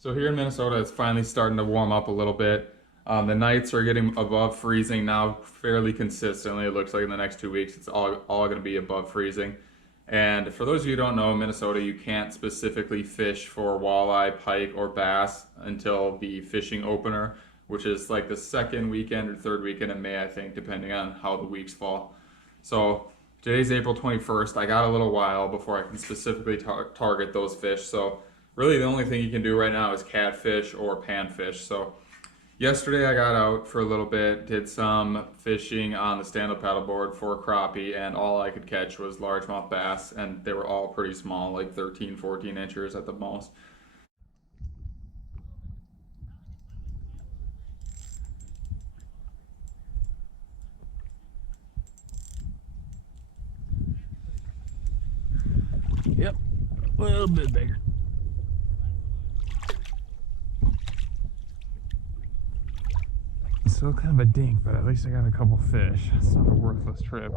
So here in Minnesota, it's finally starting to warm up a little bit. The nights are getting above freezing now fairly consistently. It looks like in the next 2 weeks, it's all going to be above freezing. And for those of you who don't know, in Minnesota, you can't specifically fish for walleye, pike, or bass until the fishing opener, which is like the second weekend or third weekend in May, I think, depending on how the weeks fall. So today's April 21st. I got a little while before I can specifically target those fish. So really the only thing you can do right now is catfish or panfish. So yesterday I got out for a little bit, did some fishing on the stand-up paddleboard for crappie, and all I could catch was largemouth bass, and they were all pretty small, like 13, 14 inches at the most. Yep, a little bit bigger. Still kind of a dink, but at least I got a couple fish. It's not a worthless trip.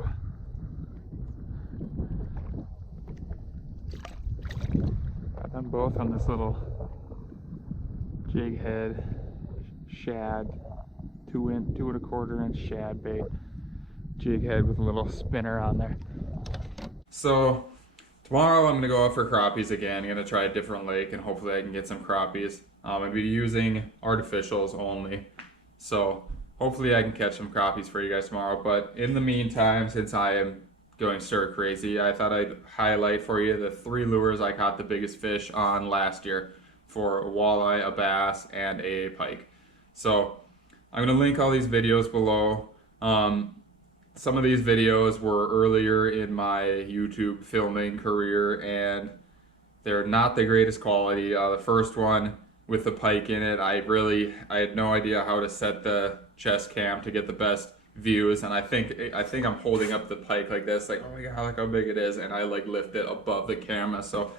Got them both on this little jig head shad, 2.25 inch shad bait jig head with a little spinner on there. So tomorrow I'm going to go out for crappies again. I'm going to try a different lake and hopefully I can get some crappies. I'm going to be using artificials only. So hopefully I can catch some crappies for you guys tomorrow. But in the meantime, since I am going stir crazy, I thought I'd highlight for you the 3 lures I caught the biggest fish on last year for a walleye, a bass, and a pike. So I'm going to link all these videos below. Some of these videos were earlier in my YouTube filming career and they're not the greatest quality. The first one with the pike in it, I had no idea how to set the chest cam to get the best views, and I think I'm holding up the pike like this, like, oh my god, look how big it is, and I like lift it above the camera. So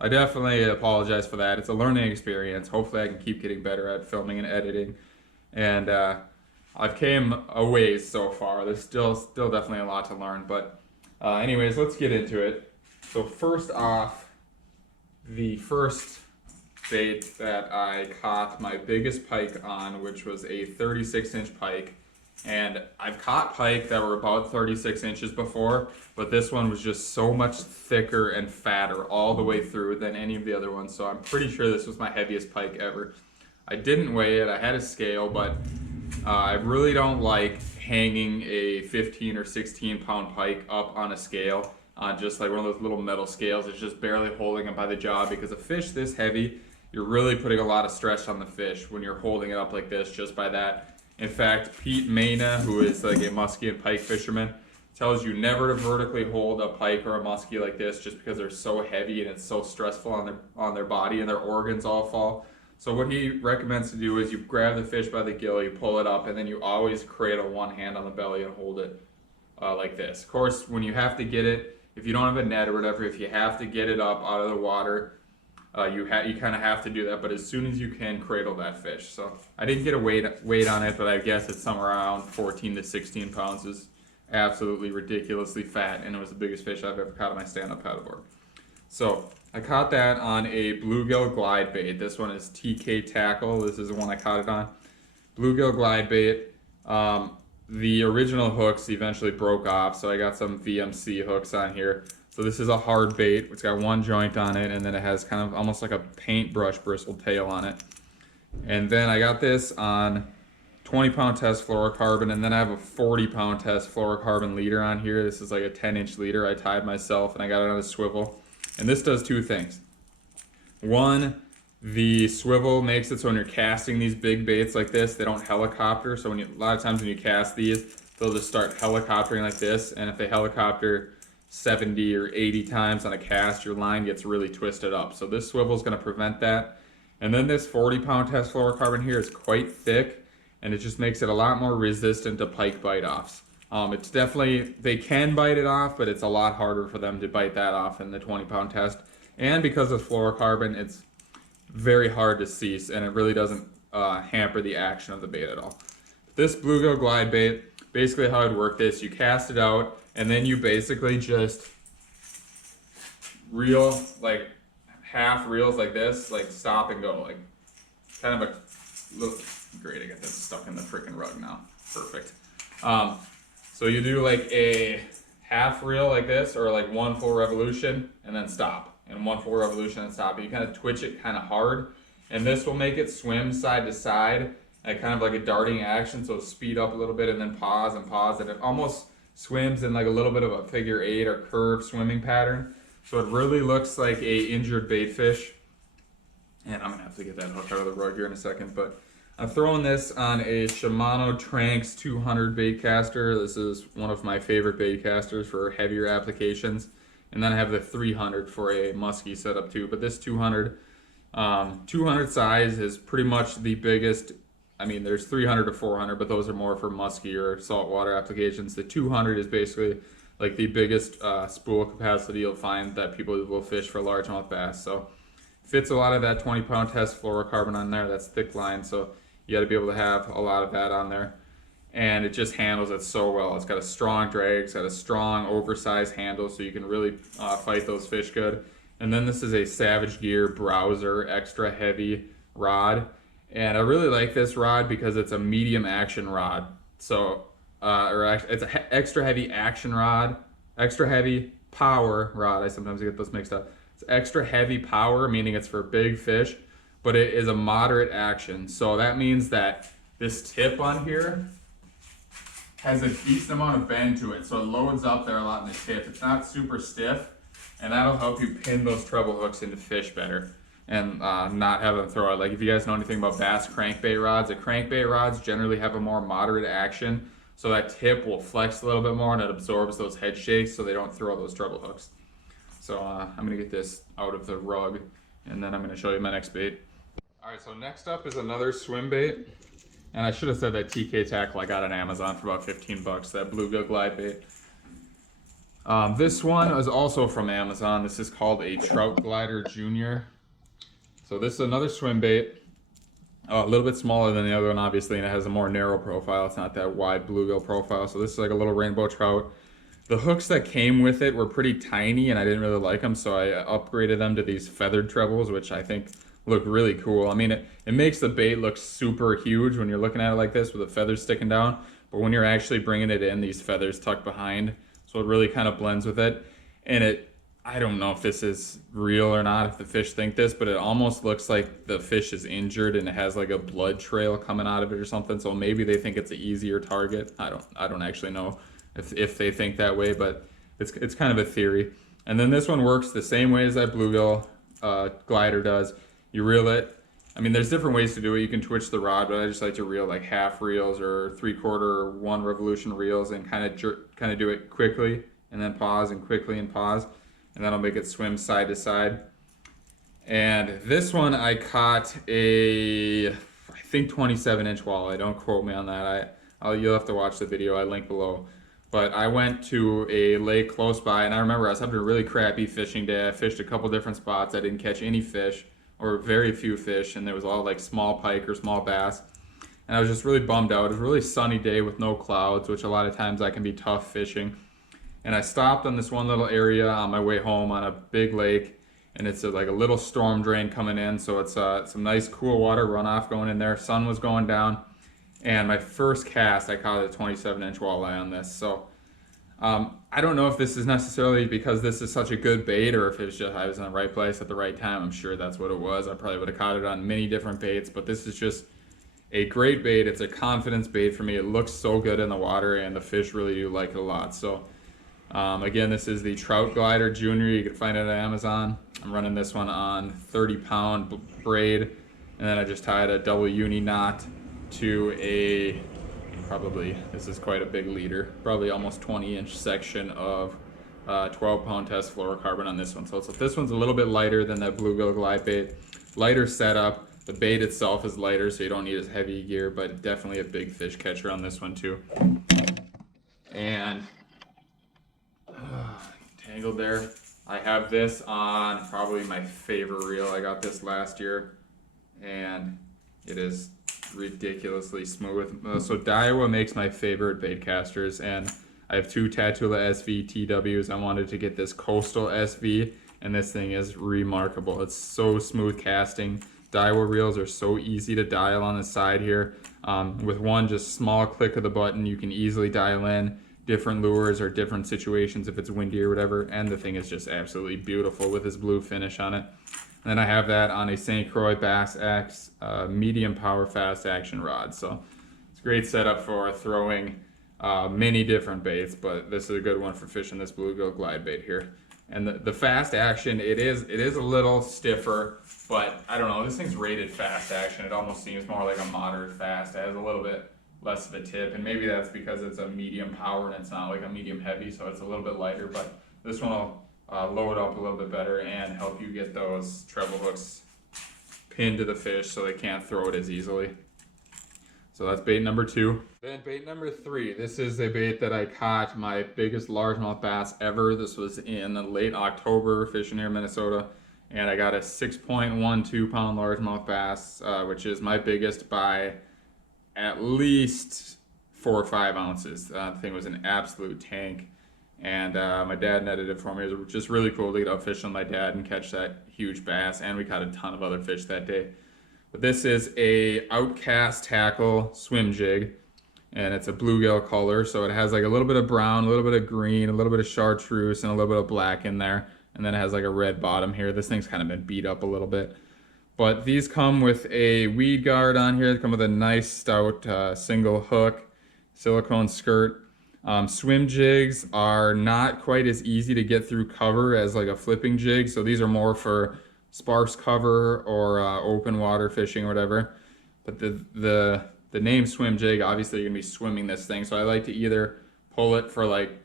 I definitely apologize for that. It's a learning experience. Hopefully I can keep getting better at filming and editing, and I've came a ways so far. There's still definitely a lot to learn, but anyways, let's get into it. So first off, the first bait that I caught my biggest pike on, which was a 36-inch pike. And I've caught pike that were about 36 inches before, but this one was just so much thicker and fatter all the way through than any of the other ones. So I'm pretty sure this was my heaviest pike ever. I didn't weigh it, I had a scale, but I really don't like hanging a 15 or 16 pound pike up on a scale on just like one of those little metal scales. It's just barely holding it by the jaw, because a fish this heavy, you're really putting a lot of stress on the fish when you're holding it up like this just by that. In fact, Pete Mena, who is like a muskie and pike fisherman, tells you never to vertically hold a pike or a muskie like this, just because they're so heavy and it's so stressful on their body and their organs all fall. So what he recommends to do is you grab the fish by the gill, you pull it up, and then you always cradle one hand on the belly and hold it like this. Of course, when you have to get it, if you don't have a net or whatever, if you have to get it up out of the water, you kind of have to do that, but as soon as you can, cradle that fish. So I didn't get a weight on it, but I guess it's somewhere around 14 to 16 pounds. It's absolutely ridiculously fat, and it was the biggest fish I've ever caught on my stand-up paddleboard. So I caught that on a bluegill glide bait. This one is TK Tackle. This is the one I caught it on. Bluegill glide bait. The original hooks eventually broke off, so I got some VMC hooks on here. So this is a hard bait. It's got one joint on it, and then it has kind of almost like a paintbrush bristle tail on it. And then I got this on 20-pound test fluorocarbon, and then I have a 40-pound test fluorocarbon leader on here. This is like a 10-inch leader I tied myself, and I got it on a swivel. And this does 2 things. One, the swivel makes it so when you're casting these big baits like this, they don't helicopter. So a lot of times when you cast these, they'll just start helicoptering like this, and if they helicopter 70 or 80 times on a cast, your line gets really twisted up. So this swivel is going to prevent that. And then this 40-pound test fluorocarbon here is quite thick, and it just makes it a lot more resistant to pike bite-offs. It's definitely, they can bite it off, but it's a lot harder for them to bite that off in the 20-pound test. And because of fluorocarbon, it's very hard to cease, and it really doesn't hamper the action of the bait at all. This bluegill glide bait, basically how I'd work this, you cast it out, and then you basically just reel, like half reels like this, like stop and go, like kind of a little, great, I got that stuck in the freaking rug now. Perfect. So you do like a half reel like this, or like one full revolution and then stop, and one full revolution and stop. You kind of twitch it kind of hard, and this will make it swim side to side at kind of like a darting action, so speed up a little bit and then pause and pause, and it almost swims in like a little bit of a figure 8 or curved swimming pattern. So it really looks like a injured bait fish. And I'm gonna have to get that hook out of the rug here in a second, but I'm throwing this on a Shimano Tranqs 200 Baitcaster. This is one of my favorite baitcasters for heavier applications. And then I have the 300 for a musky setup too. But this 200 size is pretty much the biggest. I mean, there's 300 to 400, but those are more for musky or saltwater applications. The 200 is basically like the biggest spool capacity you'll find that people will fish for largemouth bass. So fits a lot of that 20-pound test fluorocarbon on there. That's thick line, so you got to be able to have a lot of that on there. And it just handles it so well. It's got a strong drag, it's got a strong oversized handle, so you can really fight those fish good. And then this is a Savage Gear Browser extra heavy rod. And I really like this rod because it's a medium action rod. So, it's an extra heavy action rod, extra heavy power rod. I sometimes get those mixed up. It's extra heavy power, meaning it's for big fish, but it is a moderate action. So that means that this tip on here has a decent amount of bend to it. So it loads up there a lot in the tip. It's not super stiff, and that'll help you pin those treble hooks into fish better and not have them throw it. Like if you guys know anything about bass crankbait rods, the crankbait rods generally have a more moderate action. So that tip will flex a little bit more and it absorbs those head shakes so they don't throw those treble hooks. So I'm gonna get this out of the rug and then I'm gonna show you my next bait. All right, so next up is another swim bait. And I should have said that TK tackle I got on Amazon for about 15 bucks, that Bluegill glide bait. This one is also from Amazon. This is called a Trout Glider Junior. So this is another swim bait. A little bit smaller than the other one, obviously, and it has a more narrow profile. It's not that wide bluegill profile. So this is like a little rainbow trout. The hooks that came with it were pretty tiny, and I didn't really like them, so I upgraded them to these feathered trebles, which I think look really cool. I mean, it makes the bait look super huge when you're looking at it like this with the feathers sticking down, but when you're actually bringing it in, these feathers tuck behind, so it really kind of blends with it. And I don't know if this is real or not, if the fish think this, but it almost looks like the fish is injured and it has like a blood trail coming out of it or something. So maybe they think it's an easier target. I don't actually know if they think that way, but it's kind of a theory. And then this one works the same way as that bluegill glider does. You reel it. I mean, there's different ways to do it. You can twitch the rod, but I just like to reel like half reels or 3/4 or 1 revolution reels and kind of do it quickly and then pause and quickly and pause. And that'll make it swim side to side. And this one I caught I think 27-inch walleye. Don't quote me on that. You'll have to watch the video. I link below. But I went to a lake close by, and I remember I was having a really crappy fishing day. I fished a couple different spots. I didn't catch any fish, or very few fish, and there was all like small pike or small bass. And I was just really bummed out. It was a really sunny day with no clouds, which a lot of times that can be tough fishing. And I stopped on this one little area on my way home on a big lake, and it's like a little storm drain coming in, so it's some nice cool water runoff going in there. Sun was going down, and my first cast I caught a 27-inch walleye on this. So I don't know if this is necessarily because this is such a good bait, or if it's just I was in the right place at the right time. I'm sure that's what it was. I probably would have caught it on many different baits, but this is just a great bait. It's a confidence bait for me. It looks so good in the water, and the fish really do like it a lot. So again, this is the Trout Glider Junior. You can find it on Amazon. I'm running this one on 30-pound braid, and then I just tied a double uni knot to probably, this is quite a big leader, probably almost 20-inch section of 12-pound test fluorocarbon on this one. So this one's a little bit lighter than that bluegill glide bait. Lighter setup. The bait itself is lighter, so you don't need as heavy gear, but definitely a big fish catcher on this one too. And tangled there. I have this on probably my favorite reel. I got this last year, and it is ridiculously smooth. So Daiwa makes my favorite baitcasters, and I have 2 Tatula SV TWs. I wanted to get this Coastal SV, and this thing is remarkable. It's so smooth casting. Daiwa reels are so easy to dial on the side here. With one just small click of the button, you can easily dial in different lures or different situations if it's windy or whatever. And the thing is just absolutely beautiful with this blue finish on it. And then I have that on a St. Croix Bass X medium power fast action rod. So it's a great setup for throwing many different baits, but this is a good one for fishing this bluegill glide bait here. And the fast action, it is a little stiffer, but I don't know, this thing's rated fast action. It almost seems more like a moderate fast. It has a little bit less of a tip, and maybe that's because it's a medium power and it's not like a medium heavy, so it's a little bit lighter, but this one will load up a little bit better and help you get those treble hooks pinned to the fish so they can't throw it as easily. So that's bait number 2. Then bait number 3. This is a bait that I caught my biggest largemouth bass ever. This was in late October fishing near Minnesota. And I got a 6.12 pound largemouth bass, which is my biggest by at least 4 or 5 ounces. The thing was an absolute tank. And my dad netted it for me. It was just really cool to get out fishing with my dad and catch that huge bass. And we caught a ton of other fish that day. But this is a Outkast tackle swim jig, and it's a bluegill color, so it has like a little bit of brown, a little bit of green, a little bit of chartreuse, and a little bit of black in there, and then it has like a red bottom here. This thing's kind of been beat up a little bit, but these come with a weed guard on here. They come with a nice stout single hook, silicone skirt. Swim jigs are not quite as easy to get through cover as like a flipping jig, so these are more for sparse cover or open water fishing or whatever. But the name swim jig, obviously you're gonna be swimming this thing, so I like to either pull it for like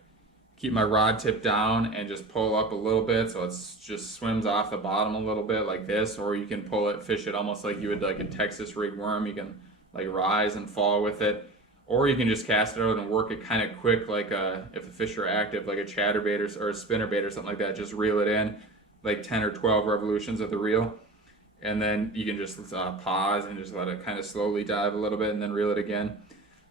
keep my rod tip down and just pull up a little bit so it's just swims off the bottom a little bit like this, or you can pull it, fish it almost like you would like a Texas rig worm. You can like rise and fall with it, or you can just cast it out and work it kind of quick, like if the fish are active, like a chatterbait or a spinnerbait or something like that. Just reel it in like 10 or 12 revolutions of the reel, and then you can just pause and just let it kind of slowly dive a little bit and then reel it again.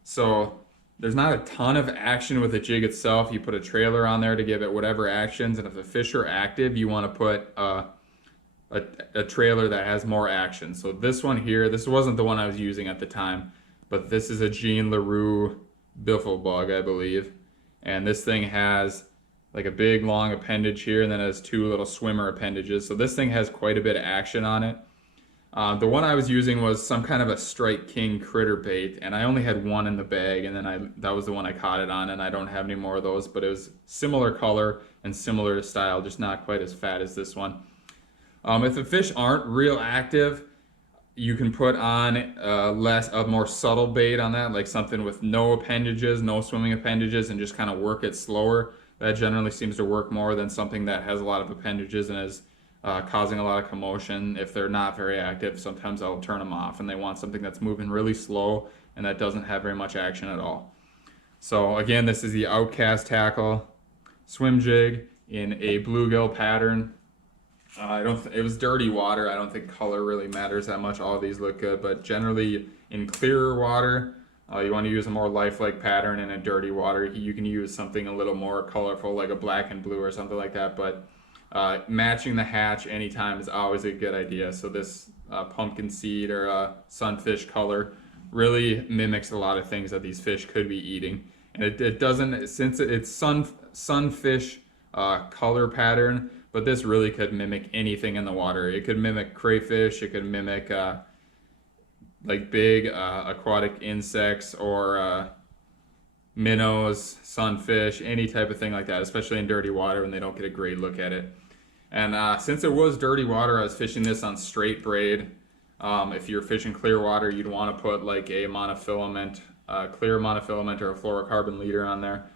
So there's not a ton of action with the jig itself. You put a trailer on there to give it whatever actions, and if the fish are active, you want to put a trailer that has more action. So this one here, this wasn't the one I was using at the time, but this is a Jean LaRue biffle bug, I believe, and this thing has like a big long appendage here, and then it has 2 little swimmer appendages. So this thing has quite a bit of action on it. The one I was using was some kind of a Strike King critter bait, and I only had one in the bag, and then that was the one I caught it on, and I don't have any more of those, but it was similar color and similar style, just not quite as fat as this one. If the fish aren't real active, you can put on a more subtle bait on that, like something with no appendages, no swimming appendages, and just kind of work it slower. That generally seems to work more than something that has a lot of appendages and is causing a lot of commotion. If they're not very active, sometimes I'll turn them off, and they want something that's moving really slow and that doesn't have very much action at all. So again, this is the Outkast tackle swim jig in a bluegill pattern. It was dirty water. I don't think color really matters that much. All of these look good, but generally in clearer water, you want to use a more lifelike pattern. In a dirty water, you can use something a little more colorful, like a black and blue or something like that, but matching the hatch anytime is always a good idea. So this pumpkin seed or sunfish color really mimics a lot of things that these fish could be eating. And it doesn't, since it's sunfish color pattern, but this really could mimic anything in the water. It could mimic crayfish, it could mimic like big aquatic insects or minnows, sunfish, any type of thing like that, especially in dirty water when they don't get a great look at it. And since it was dirty water, I was fishing this on straight braid. If you're fishing clear water, you'd want to put like a monofilament, clear monofilament or a fluorocarbon leader on there.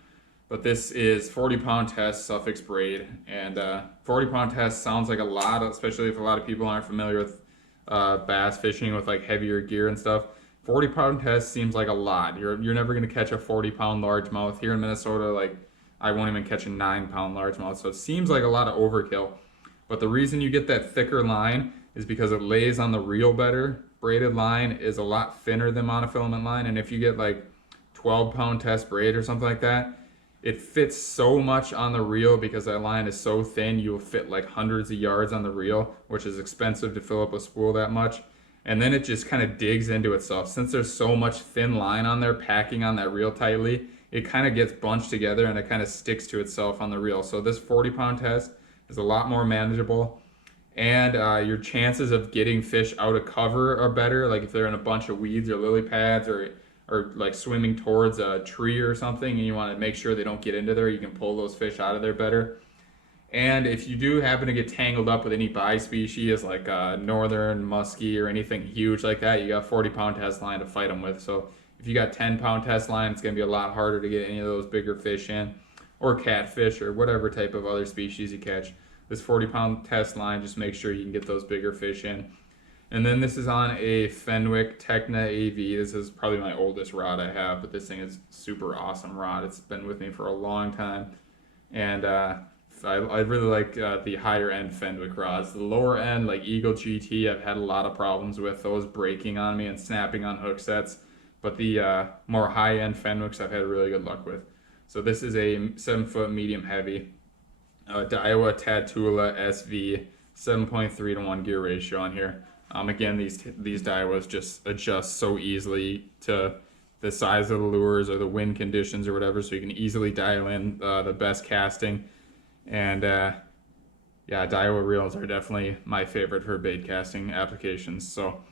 But this is 40-pound test Suffix braid, and 40-pound test sounds like a lot, especially if a lot of people aren't familiar with bass fishing with like heavier gear and stuff. 40-pound test seems like a lot. You're never going to catch a 40-pound largemouth. Here in Minnesota, like I won't even catch a 9-pound largemouth, so it seems like a lot of overkill. But the reason you get that thicker line is because it lays on the reel better. Braided line is a lot thinner than monofilament line, and if you get like 12-pound test braid or something like that, it fits so much on the reel because that line is so thin. You'll fit like hundreds of yards on the reel, which is expensive to fill up a spool that much. And then it just kind of digs into itself. Since there's so much thin line on there packing on that reel tightly, it kind of gets bunched together and it kind of sticks to itself on the reel. So this 40-pound test is a lot more manageable, and your chances of getting fish out of cover are better. Like if they're in a bunch of weeds or lily pads, or like swimming towards a tree or something, and you want to make sure they don't get into there, you can pull those fish out of there better. And if you do happen to get tangled up with any bi-species like northern muskie or anything huge like that, you got 40-pound test line to fight them with. So if you got 10-pound test line, it's going to be a lot harder to get any of those bigger fish in, or catfish, or whatever type of other species you catch. This 40-pound test line, just make sure you can get those bigger fish in. And then this is on a Fenwick Techna AV. This is probably my oldest rod I have, but this thing is super awesome rod. It's been with me for a long time. And I really like the higher end Fenwick rods. The lower end, like Eagle GT, I've had a lot of problems with those breaking on me and snapping on hook sets. But the more high end Fenwicks I've had really good luck with. So this is a 7-foot medium heavy Daiwa Tatula SV 7.3 to 1 gear ratio on here. Again, these Daiwas just adjust so easily to the size of the lures or the wind conditions or whatever, so you can easily dial in the best casting. And yeah, Daiwa reels are definitely my favorite for bait casting applications. So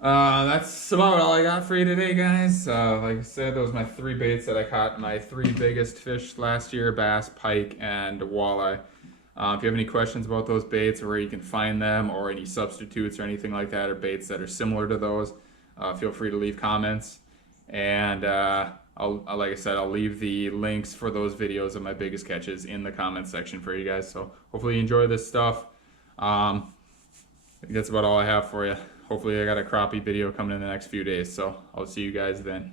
that's about all I got for you today, guys. Like I said, those are my 3 baits that I caught my 3 biggest fish last year: bass, pike, and walleye. If you have any questions about those baits, or where you can find them, or any substitutes or anything like that, or baits that are similar to those, feel free to leave comments. And like I said, I'll leave the links for those videos of my biggest catches in the comments section for you guys. So hopefully you enjoy this stuff. I think that's about all I have for you. Hopefully I got a crappie video coming in the next few days. So I'll see you guys then.